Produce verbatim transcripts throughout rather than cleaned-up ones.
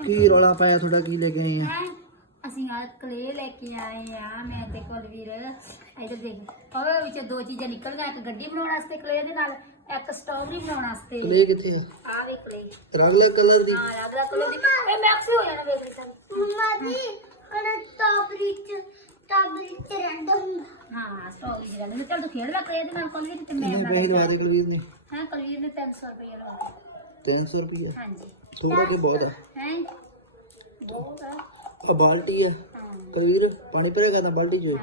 ਕੀ ਰੌਲਾ ਪਾਇਆ ਤੁਹਾਡਾ, ਕੀ ਲੈ ਕੇ ਆਏ ਆ? ਹੈਂ? ਅਸੀਂ ਆ ਕਲੇ ਲੈ ਕੇ ਆਏ ਆ ਮੈਂ ਤੇ ਕੁਲਵੀਰ। ਇੱਧਰ ਦੇਖ ਉਹਦੇ ਵਿੱਚ ਦੋ ਚੀਜ਼ਾਂ ਨਿਕਲ ਗਈਆਂ, ਇੱਕ ਗੱਡੀ ਬਣਾਉਣ ਵਾਸਤੇ ਕਲੇ ਦੇ ਨਾਲ, ਇੱਕ ਸਟ੍ਰਾਬੇਰੀ ਬਣਾਉਣ ਵਾਸਤੇ। ਕਲੇ ਕਿੱਥੇ ਆ? ਆ ਵੇ ਕਲੇ ਰੰਗਲਾ ਕਲਰ ਦੀ। ਹਾਂ ਰਗੜਾ ਕਲੇ ਦੀ। ਇਹ ਮੈਕਸ ਹੋ ਜਾਣਾ ਵੇਖ ਲਈ ਸਾਨੂੰ ਮੰਮਾ ਜੀ ਅਰੇ ਸਟ੍ਰਾਬੇਰੀ ਚ ਸਟ੍ਰਾਬੇਰੀ ਚ ਰੈਂਡ ਹੁੰਦਾ। ਹਾਂ ਸਟ੍ਰਾਬੇਰੀ ਦੀ ਗੱਲ ਚੱਲ ਤੂੰ ਖੇਡ ਲੈ ਕਲੇ ਦੇ ਨਾਲ ਕੁਲਵੀਰ ਤੇ ਮੈਂ ਕਿੰਨੇ ਪੈਸੇ ਦਵਾ ਦੇ ਕੁਲਵੀਰ ਨੇ? ਹਾਂ ਕੁਲਵੀਰ ਨੇ ਤਿੰਨ ਸੌ ਰੁਪਏ ਲਵਾ ਤਿੰਨ ਸੌ ਰੁਪਏ? ਹਾਂਜੀ ਥੋੜਾ ਕਿ ਬਹੁਤ ਆ? ਹੈ ਬਹੁਤ ਆ। ਆ ਬਾਲਟੀ ਆ ਕੁਲਵੀਰ, ਪਾਣੀ ਭਰੇਗਾ ਤਾਂ ਬਾਲਟੀ ਚ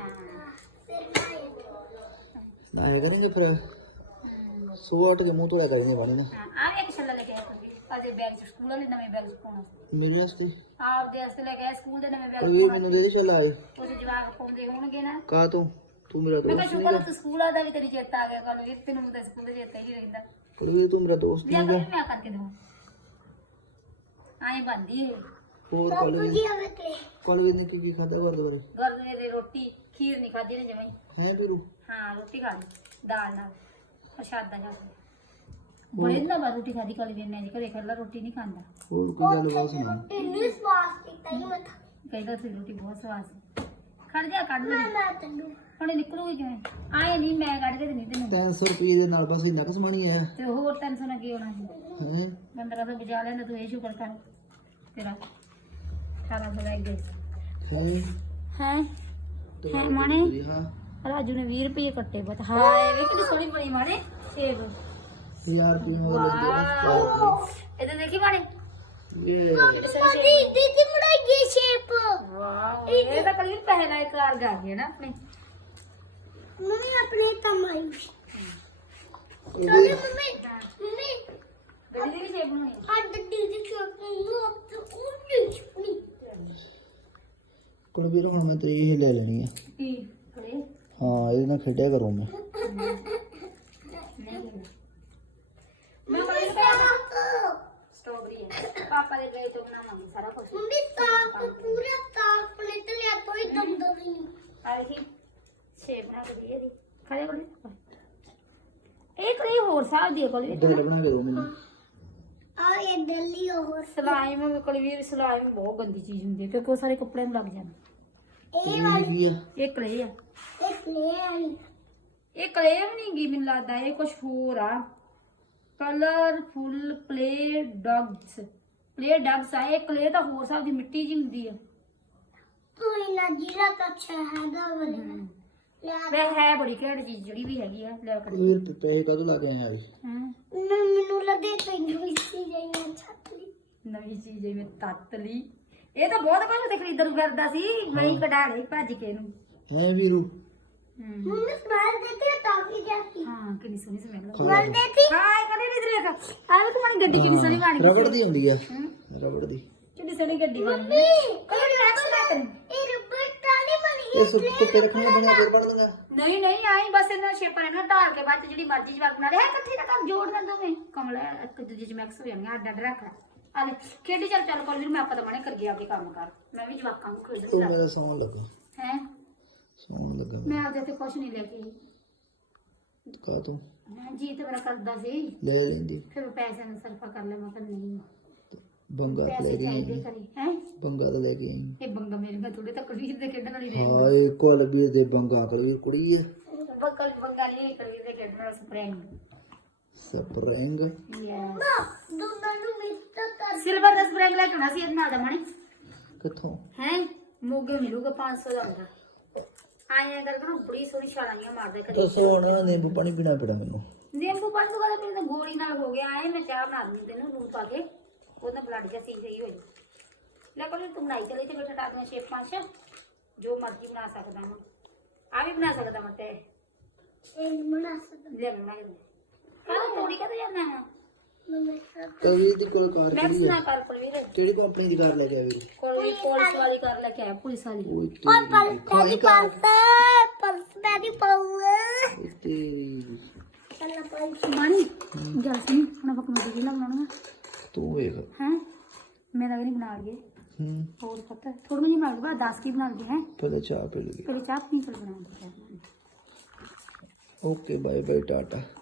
ਨਾ ਆਇਆ ਕरेंगे ਫਿਰ ਸੋ ਹਟ ਕੇ ਮੂੰਹ ਧੋਇਆ ਕरेंगे ਪਾਣੀ ਨਾਲ। ਆ ਵੀ ਇੱਕ ਛੱਲਾ ਲੈ ਕੇ ਆਇਆ ਕੁਲਵੀਰ ਅਜੇ ਬੈਗ ਚ ਸਕੂਲ ਵਾਲੇ ਨਵੇਂ ਬੈਗ ਚ ਪਾਉਣਾ ਮੇਰੇ ਵਾਸਤੇ? ਆਪਦੇ ਵਾਸਤੇ ਲੈ ਕੇ ਆਇਆ ਸਕੂਲ ਦੇ ਨਵੇਂ ਬੈਗ। ਕੁਲਵੀਰ ਮੈਨੂੰ ਦੇ ਦੇ ਚੱਲ ਆਏ। ਉਹਦੇ ਜਵਾਬ ਪਾਉਂਦੇ ਹੋਣਗੇ ਨਾ। ਕਾ ਤੂੰ ਤੂੰ ਮੇਰਾ ਮੈਂ ਕਿਹਾ ਦੋਸਤ ਸ਼ੁਕਰ ਨਹੀਂ ਤੂੰ ਸਕੂਲ ਆਦਾ ਵੀ ਤੇਰੀ ਚੇਤਾ ਆ ਗਿਆ ਕੁਲਵੀਰ, ਤੈਨੂੰ ਤਾਂ ਸਕੂਲ ਦਾ ਚੇਤਾ ਹੀ ਨਹੀਂ ਰਹਿੰਦਾ। ਕੁਲਵੀਰ ਤੂੰ ਮੇਰਾ ਦੋਸਤ ਲਿਆ ਨਹੀਂ ਕਰ ਮੈਂ ਕਰਕੇ ਦਵਾਂ ਆਏ ਬੰਦੀ ਹੈ। ਹੋਰ ਬਾਪੂ ਕੁਲਵੀਰ ਜੀ ਆਵੇ ਕਲੇ ਕੁਲਵੀਰ ਨੇ ਕੀ ਕੀ ਖਾਦਾ ਗੁਰਦੁਆਰੇ? ਗੁਰਦੁਆਰੇ ਦੀ ਰੋਟੀ ਖੀਰ ਨਹੀਂ ਖਾਧੀ ਨੇ ਜਮਾਈ। ਹੈ ਵੀਰੂ? ਹਾਂ ਰੋਟੀ ਖਾ ਲਈ ਦਾਲ ਨਾਲ ਪ੍ਰਸ਼ਾਦਾ ਜਾ ਕੇ ਬੜੇ ਦਿਨਾਂ ਬਾਅਦ ਰੋਟੀ ਖਾਧੀ ਕੁਲਵੀਰ ਨੇ। ਅੱਜ ਘਰੇ ਖੱਲਾ ਰੋਟੀ ਨਹੀਂ ਖਾਂਦਾ। ਹੋਰ ਕੋਈ ਗੱਲ ਬਾਤ ਸੁਣਾ। ਇੰਨੀ ਸਵਾਦ ਕੀਤਾ ਹੀ ਮਤ ਕਹਿੰਦਾ ਸੀ ਰੋਟੀ ਬਹੁਤ ਸਵਾਦ ਸੀ। ਖੜ ਜਾ ਕੱਢ ਲੈ ਮੈਂ ਤੈਨੂੰ ਹੁਣ ਨਿਕਲੂਗੀ ਕਿਵੇਂ? ਆਏ ਨਹੀਂ ਮੈਂ ਕੱਢ ਕੇ ਦਿੰਦੀ ਤੈਨੂੰ। ਤਿੰਨ ਸੌ ਰੁਪਏ ਦੇ ਨਾਲ ਬਸ ਇੰਨਾ ਕੁ ਸਮਾਨ ਹੀ ਆਇਆ ਤੇ ਹੋਰ ਟੈਨਸ਼ਨ ਨਾ ਕੀ ਹੋਣਾ ਸੀ। ਹੈ? ਪੰਦਰਾਂ ਸੌ ਬਚਾ ਲੈਂਦਾ ਤੂੰ, ਇਹ ਸ਼ੁਕਰ ਕਰ ਤੇਰਾ ਅਠਾਰਾਂ ਸੌ ਲੱਗ ਗਏ ਹੈ ਹੈ ਹੈ ਮਾਣੇ। ਹਾਂ ਰਾਜੂ ਨੇ ਵੀਹ ਰੁਪਏ ਕੱਟੇ ਬਤ। ਹਾਏ ਵੇ ਕਿੰਨੀ ਸੋਹਣੀ ਬਣੀ ਮਾਣੇ ਸੇਬ। ਹਜ਼ਾਰ ਰੁਪਏ ਹੋ ਵਾਹ ਇਹਦੇ ਦੇਖੀ ਮਾਣੇ ਇਹ ਮਾਦੀ ਦੀਦੀ ਬਣਾਈ ਇਹ ਸ਼ੇਪ। ਵਾਹ ਇਹ ਤਾਂ ਕੱਲੀ ਪੈਸੇ ਨਾਲ ਕਾਰ ਗਾ ਗਏ ਨਾ ਆਪਣੇ। ਮੰਮੀ ਆਪਣੇ ਕਮਾਈ ਚਲੇ ਮੰਮੀ ਮੰਮੀ ਗੱਡੀ ਦੀ ਸ਼ੇਪ ਬਣਾਈ ਆ ਡੱਡੀ ਦੀ ਸ਼ੇਪ ਨੂੰ ਆਪ ਉਹ ਨਹੀਂ ਕੁਲਵੀਰ ਹੁਣ ਮੈਂ ਤੇਰੀ ਇਹ ਲੈ ਲੈਣੀ ਆ। ਕੀ ਕਰੇ ਹਾਂ ਇਹਦੇ ਨਾਲ ਖੇਡਿਆ ਕਰੂੰ ਮੈਂ। ਮੈਂ ਕਰੇ ਸਟ੍ਰਾਬੇਰੀ ਹੈ ਪਾਪਾ ਦੇ ਗਏ ਤੋਂ ਬਣਾਵਾਂਗੇ ਸਾਰਾ ਕੁਝ। ਮੰਮੀ ਤਾਪ ਪੂਰਾ ਤਾਪ ਨੇ ਤੇ ਲਿਆ ਕੋਈ ਦਮ ਦੋ ਨਹੀਂ। ਆ ਦੇਖੀ ਸ਼ੇਪ ਬਣਾ ਕੇ ਦੀ ਇਹਦੀ ਖੜੇ ਕੋਲ ਇਹ ਕੋਈ ਹੋਰ ਸਾਹ ਦੀ ਕੋਲ ਢੇਰ ਬਣਾ ਕੇ ਦੋ ਮੈਨੂੰ। ਆ ਇਹ ਦਿੱਲੀ ਉਹ ਸਲਾਈਮ ਕੋਲ ਵੀ ਸਲਾਈਮ ਬਹੁਤ ਗੰਦੀ ਚੀਜ਼ ਹੁੰਦੀ ਹੈ ਕਿਉਂਕਿ ਉਹ ਸਾਰੇ ਕੱਪੜਿਆਂ ਨੂੰ ਲੱਗ ਜਾਂਦੀ। ਇਹ ਵਾਲੀ ਕੀ ਆ? ਇਹ ਕਲੇ ਆ। ਇਹ ਕਲੇ ਵਾਲੀ ਇਹ ਕਲੇ ਵੀ ਨਹੀਂ ਗੀ ਮੈਨੂੰ ਲੱਗਦਾ, ਇਹ ਕੁਝ ਹੋਰ ਆ। Colourful play dogs play dogs ਆ। ਇਹ ਕਲੇ ਤਾਂ ਹੋਰ ਹਿਸਾਬ ਦੀ ਮਿੱਟੀ ਜੀ ਹੁੰਦੀ ਆ। ਤੂੰ ਇਨਾ ਜੀਰਾ ਤਾਂ ਅੱਛਾ ਹੈਗਾ ਵਾਲੀ ਲੈ ਵੇ ਹੈ ਬੜੀ ਘੈਂਟ ਚੀਜ਼ ਜਿਹੜੀ ਵੀ ਹੈਗੀ ਆ ਲੈ ਕਰ। ਇਹ ਪੈਸੇ ਕਦੋਂ ਲਾ ਕੇ ਆਏ ਆ ਵੀ? ਹਾਂ ਨਾ ਮੈਨੂੰ ਲੱਗੇ ਤੈਨੂੰ ਇਸੀ ਜਾਈਆਂ ਛੱਤਲੀ ਨਵੀਂ ਚੀਜ਼ ਜਿਵੇਂ ਤੱਤਲੀ। ਇਹ ਤਾਂ ਬਹੁਤ ਪਹਿਲਾਂ ਤੇ ਖਰੀਦਣ ਨੂੰ ਫਿਰਦਾ ਸੀ। ਮੈਂ ਹੀ ਕਢਾ ਲਈ ਭੱਜ ਕੇ ਇਹਨੂੰ। ਹੈ ਵੀਰੂ? ਹੂੰ ਮੰਮੀ ਸਮਾਲ ਦੇਖੇ ਟਾਫੀ ਜਾਤੀ ਹਾਂ ਕਿੰਨੀ ਸੋਹਣੀ ਸਮੈਲ ਆ। ਸਮਾਲ ਦੇਖੀ ਹਾਏ ਕਦੇ ਨਹੀਂ ਦੇਖ ਆ ਵੇ ਤੁਹਾਨੂੰ ਗੱਡੀ ਕਿੰਨੀ ਸੋਹਣੀ ਬਣ ਗਈ। ਰਬੜ ਦੀ ਹੁੰਦੀ ਆ ਹੂੰ ਰਬੜ ਦੀ। ਕਿੰਨੀ ਸੋਹਣੀ ਗੱਡੀ ਬਣ ਗਈ। ਮੰਮੀ ਇਹ ਰਬੜ ਇਹ ਰਬੜ ਟਾਲੀ ਬਣੀ ਇਹ ਸੁੱਕ ਕੇ ਰੱਖਣਾ ਬਣਾ ਕੇ ਬਣ ਦਿੰਦਾ। ਨਹੀਂ ਨਹੀਂ ਆਈ ਬਸ ਇਹਨਾਂ ਸ਼ੇਪਾਂ ਇਹਨਾਂ ਢਾਲ ਕੇ ਬਾਅਦ ਚ ਜਿਹੜੀ ਮਰਜ਼ੀ ਜਵਾਬ ਬਣਾ ਲੈ। ਹੈ ਇਕੱਠੀ ਨਾ ਕਰ ਜੋੜ ਨਾ ਦੋਵੇਂ ਕਮਲ ਇੱਕ ਦੂਜੇ ਚ ਮਿਕਸ ਹੋ ਜਾਣਗੇ। ਅੱਡ ਅੱਡ ਰੱਖ ਲੈ ਆ ਲੈ ਖੇਡੀ ਚੱਲ ਚੱਲ ਕੋਲ ਵੀਰ ਮੈਂ ਆਪਾਂ ਤਾਂ ਮਨੇ ਕਰ ਗਿਆ ਆਪੇ ਕੰਮ ਕਰ। ਮੈਂ ਵੀ ਜਵਾਕਾਂ ਨੂੰ ਖੇਡ ਉਹ ਲਾ ਮੇਰਾ ਸੌਣ ਲੱਗਾ ਹੈ। ਸੌਣ ਲੱਗਾ ਮੈਂ ਆਪਦੇ ਤੇ ਕੁਛ ਨਹੀਂ ਲੈ ਕੇ ਆਈ। ਕਾ ਤੂੰ ਮੈਂ ਜੀ ਤੇ ਮੇਰਾ ਕਰਦਾ ਸੀ ਲੈ ਲੈਂਦੀ ਫਿਰ ਮੈਂ ਪੈਸੇ ਨੂੰ ਸਰਫਾ ਕਰ ਲਿਆ। ਮੈਂ ਕਿਹਾ ਨਹੀਂ ਬੰਗਾ ਲੈ ਪੈਸੇ ਰਹੀ ਚਾਹੀਦੇ ਕਰੀ ਹੈ। ਬੰਗਾ ਤਾਂ ਲੈ ਕੇ ਆਈ। ਇਹ ਬੰਗਾ ਮੇਰੇ ਨਾਲ ਥੋੜੇ ਤਾਂ ਕੁੜੀ ਦੇ ਖੇਡਣ ਵਾਲੀ ਰਹਿ ਹਾਏ ਕੁਲਵੀਰ ਦੇ ਬੰਗਾ ਕੁਲਵੀਰ ਕੁੜੀ ਹੈ। ਬੱਕਲ ਬੰਗਾ ਨਹੀਂ ਕੁੜੀ ਦੇ ਖੇਡਣ ਵਾਲਾ ਸਪਰਿੰਗ ਸਪਰਿੰਗ ਯੈਸ ਦੋਨਾਂ ਨੂੰ ਮਿਕਸ ਕਰ ਸਿਲਵਰ ਦਾ ਸਪਰਿੰਗ ਲੈ ਕੇ ਆਉਣਾ ਸੀ ਇਹਦੇ ਨਾਲ ਦਾ ਮਣੀ ਕਿੱਥੋਂ? ਹੈ ਮੋਗੇ ਮਿਲੂਗਾ ਪੰਜ ਸੌ ਦਾ ਹੁੰਦਾ। ਆਇਆ ਕਰਕੇ ਨਾ ਬੜੀ ਸੋਹਣੀ ਛਾਲਾਂੀਆਂ ਮਾਰਦੇ ਕਰੀ। ਦੱਸੋ ਹੁਣ ਨਿੰਬੂ ਪਾਣੀ ਪੀਣਾ ਪੈਣਾ ਮੈਨੂੰ। ਨਿੰਬੂ ਪਾਣੀ ਤੋਂ ਬਾਅਦ ਮੇਰੇ ਤਾਂ ਗੋਲੀ ਨਾਲ ਹੋ ਗਿਆ। ਆਏ ਮੈਂ ਚਾਹ ਬਣਾ ਦਿੰਦੀ ਤੈਨੂੰ ਲੂਣ ਪਾ ਕੇ ਉਹਦਾ ਬਲੱਡ ਜਿਹਾ ਸਹੀ ਸਹੀ ਹੋ ਜਾਊ। ਲੈ ਕੋਲ ਤੂੰ ਬਣਾਈ ਚਲੇ ਤੇ ਬੈਠਾ ਟਾਦੀਆਂ ਸ਼ੇਪਾਂ ਚ ਜੋ ਮਰਜ਼ੀ ਬਣਾ ਸਕਦਾ ਹੁਣ। ਆ ਵੀ ਬਣਾ ਸਕਦਾ ਮੈਂ ਤੇ ਇਹ ਨਹੀਂ ਬਣਾ ਸਕਦਾ ਲੈ ਬਣਾ ਕੇ ਕਾਹ ਤੋੜੀ ਕਦੇ ਜਾਣਾ ਹੈ। ਮੰਮੀ ਕਵੀ ਦੀ ਕੋਲ ਕਾਰ ਮੈਕਸ ਕਿਹੜੀ ਨਾ ਹੈ? ਕਰ ਕੁਲਵੀਰ ਕਿਹੜੀ ਕੰਪਨੀ ਦੀ ਕਾਰ ਲੈ ਕੇ ਆਇਆ ਵੀਰ? ਕੋਈ ਪੁਲਿਸ ਵਾਲੀ ਕਰ ਲੈ ਕੇ ਆਇਆ ਪੁਲਿਸ ਵਾਲੀ। ਓਏ ਔਰ ਪਲ ਤੇਰੀ ਤੇਰੀ ਪਰਸ ਪਰਸ ਤੇਰੀ ਪਾਉ ਤੇਰੀ ਚੱਲ ਪਾਈ ਮਾਣੀ ਗੱਲ ਸੁਣੀ ਹੁਣ ਆਪਾਂ ਕਮੇਟੀ ਕਿਹਨਾਂ ਬਣਾਉਣਾ ਤੂੰ ਵੇਖ। ਹੈ ਮੇਰਾ ਵੀ ਨਹੀਂ ਬਣਾ ਲਈਏ ਹੂੰ ਹੋਰ ਪਤਾ ਥੋੜਾ ਜਿਹੀ ਬਣਾ ਲਈਏ ਬਾਅਦ ਦਸ ਕੀ ਬਣਾ ਲਈਏ ਹੈ। ਪਹਿਲੇ ਚਾਹ ਪੀ ਲਈ। ਪਹਿਲੇ ਚਾਹ ਪੀ ਕੇ ਬਣਾਉਂਦੇ ਓਕੇ ਬਾਏ ਬਾਏ ਟਾਟਾ।